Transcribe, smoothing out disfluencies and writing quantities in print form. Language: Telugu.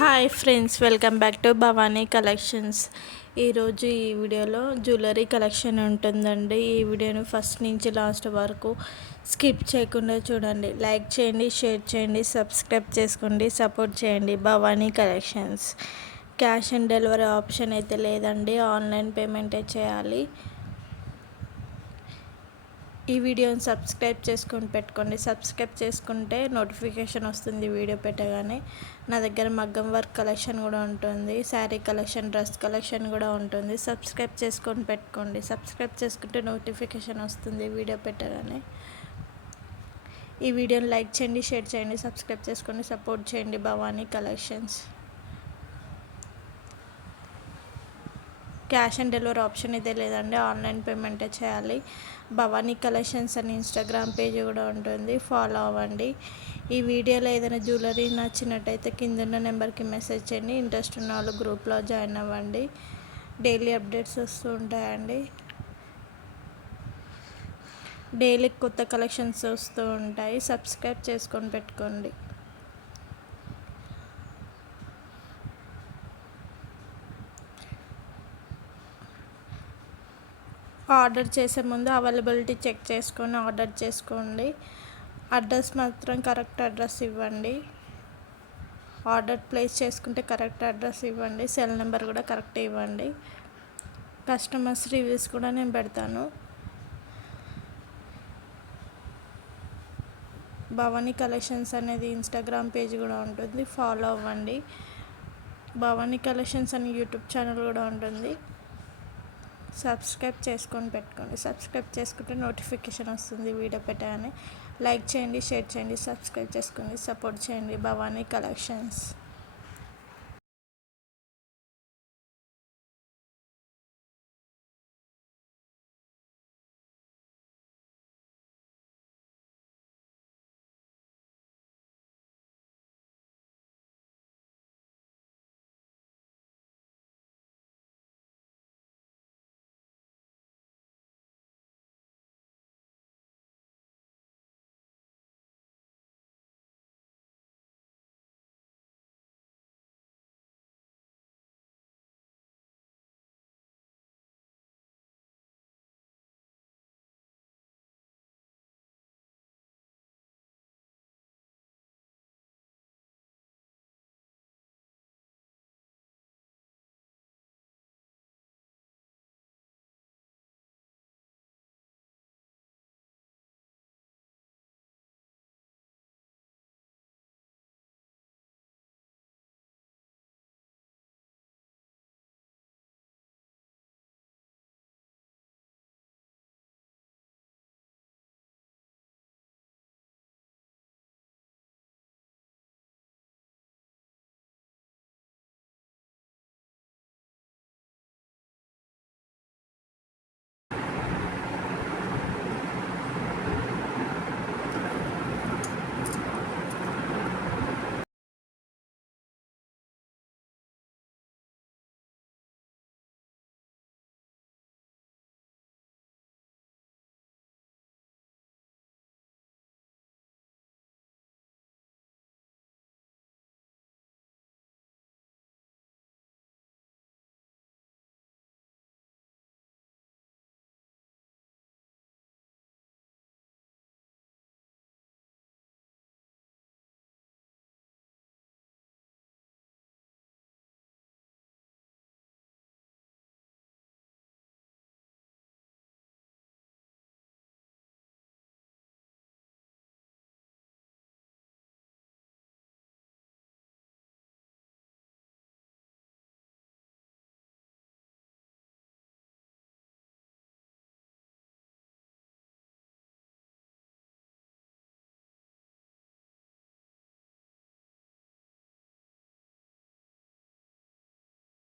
Hi friends, welcome back to Bhavani collections. ఈరోజు ఈ వీడియోలో జ్యువెలరీ కలెక్షన్ ఉంటుందండి. ఈ వీడియోను ఫస్ట్ నుంచి లాస్ట్ వరకు స్కిప్ చేయకుండా చూడండి. లైక్ చేయండి, షేర్ చేయండి, సబ్స్క్రైబ్ చేసుకోండి, సపోర్ట్ చేయండి. Bhavani collections. Cash on delivery option అయితే లేదండి, ఆన్లైన్ పేమెంటే చేయాలి. ఈ వీడియోని సబ్స్క్రైబ్ చేసుకొని పెట్టుకోండి. సబ్స్క్రైబ్ చేసుకుంటే నోటిఫికేషన్ వస్తుంది వీడియో పెట్టగానే. నా దగ్గర మగ్గం వర్క్ కలెక్షన్ కూడా ఉంటుంది, శారీ కలెక్షన్, డ్రెస్ కలెక్షన్ కూడా ఉంటుంది. సబ్స్క్రైబ్ చేసుకొని పెట్టుకోండి. సబ్స్క్రైబ్ చేసుకుంటే నోటిఫికేషన్ వస్తుంది వీడియో పెట్టగానే. ఈ వీడియోని లైక్ చేయండి, షేర్ చేయండి, సబ్స్క్రైబ్ చేసుకోండి, సపోర్ట్ చేయండి. Bhavani collections. Cash on delivery option అయితే లేదండి, ఆన్లైన్ పేమెంటే చేయాలి. భవానీ కలెక్షన్స్ అని ఇన్స్టాగ్రామ్ పేజ్ కూడా ఉంటుంది, ఫాలో అవ్వండి. ఈ వీడియోలో ఏదైనా జ్యువెలరీ నచ్చినట్టయితే కిందున్న నెంబర్కి మెసేజ్ చేయండి. ఇంట్రెస్ట్ ఉన్న వాళ్ళు గ్రూప్లో జాయిన్ అవ్వండి. డైలీ అప్డేట్స్ వస్తూ ఉంటాయండి. డైలీ కొత్త కలెక్షన్స్ వస్తూ ఉంటాయి. సబ్స్క్రైబ్ చేసుకొని పెట్టుకోండి. ఆర్డర్ చేసే ముందు అవైలబిలిటీ చెక్ చేసుకొని ఆర్డర్ చేసుకోండి. అడ్రస్ మాత్రం కరెక్ట్ అడ్రస్ ఇవ్వండి. ఆర్డర్ ప్లేస్ చేసుకుంటే కరెక్ట్ అడ్రస్ ఇవ్వండి. సెల్ నెంబర్ కూడా కరెక్ట్ ఇవ్వండి. కస్టమర్స్ రివ్యూస్ కూడా నేను పెడతాను. భవానీ కలెక్షన్స్ అనేది ఇన్స్టాగ్రామ్ పేజ్ కూడా ఉంటుంది, ఫాలో అవ్వండి. భవానీ కలెక్షన్స్ అని యూట్యూబ్ ఛానల్ కూడా ఉంటుంది. సబ్స్క్రైబ్ చేసుకొని పెట్టుకోండి. సబ్స్క్రైబ్ చేసుకుంటే నోటిఫికేషన్ వస్తుంది వీడియో పెట్టగానే. లైక్ చేయండి, షేర్ చేయండి, సబ్స్క్రైబ్ చేసుకోండి, సపోర్ట్ చేయండి. భవానీ కలెక్షన్స్.